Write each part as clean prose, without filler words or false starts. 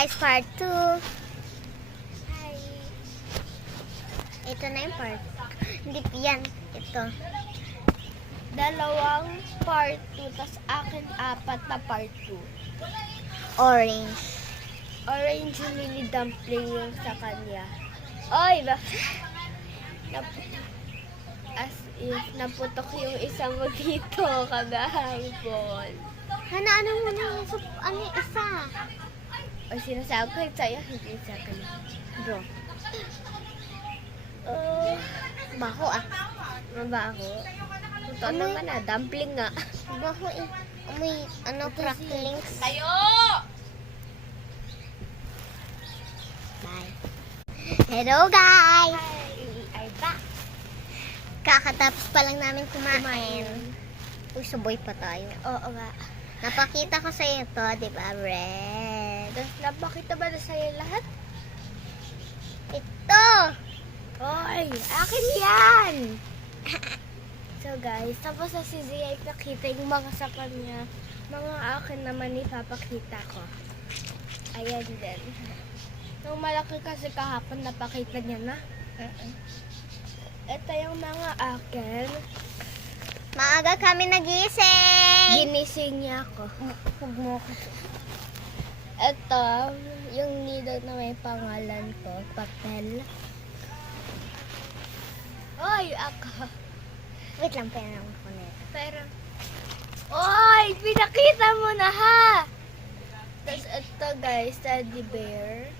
guys, part 2. Hi. Ito na yung part. Hindi yan. Ito. Dalawang part 2, tas akin 4 na part 2. Orange. Orange mini dumpling yung sa kanya. Oy, ba? As if naputok yung isang mo dito kagahapon. Ano mo na yung isa? O sinasabi ko sa'yo, hindi sa kanya. Bro. Oh, Baho ah. mabaho. Totoo naman na, dumpling nga. Baho eh. Amoy, cracklings. Tayo! Bye. Hello guys! Ay ba? Kakatapos pa lang namin kumain. Uy, saboy pa tayo. Oo nga. Napakita ko sa iyo to, di ba, Red? Napakita ba na sa'yo lahat? Ito! Oy, akin yan! So guys, tapos na si Zia ipakita yung mga sa kanya. Mga akin naman ipapakita ko. Ayan din. Nung malaki kasi kahapon napakita niya na. Ito yung mga akin. Maaga kami nagising! Ginising niya ako. Huwag mo ako. Ito, yung needle na may pangalan ko, papel. Oy, ako. Wait lang, pera ko nito. Pero, oy, pinakita mo na ha! Tapos ito guys, teddy bear.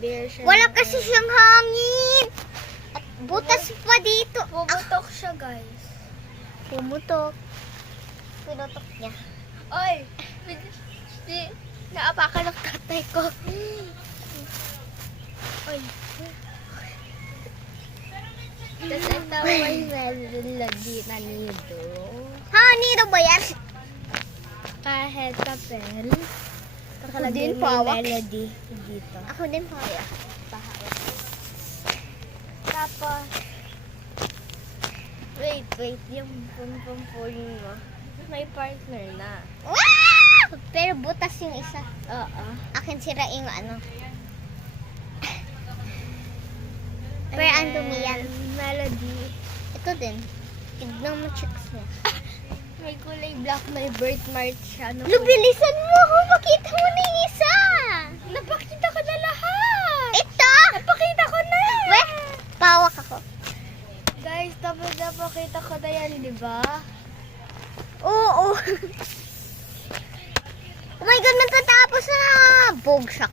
Bear siya. Wala kasi siyang hangin! At butas pa dito. Puputok siya guys. Pumutok. Pinutok niya. Oy, naapakan ng tatay ko. Oy. Tapos ito may melody na nido. Ha, nito ba yan? Kahit papel. Ako din, may pawak. melody dito. Ako din pa. Pahawak. Tapos, wait, yung pum-pum-pum mo. May partner na. Wow! Pero butas yung isa. Oo. Akin sira yung Pero ang dumi yan. Melody. Ito din. Tignan mo chicks niya. May kulay black, may birthmark siya. Lubilisan mo! Makita mo na yung isa! Napakita ko na lahat! Ito! Napakita ko na! Weh! Pawak ako. Guys, tapos napakita ko na yan, di ba? Oo! Oh my God, matatapos na! Bogsak.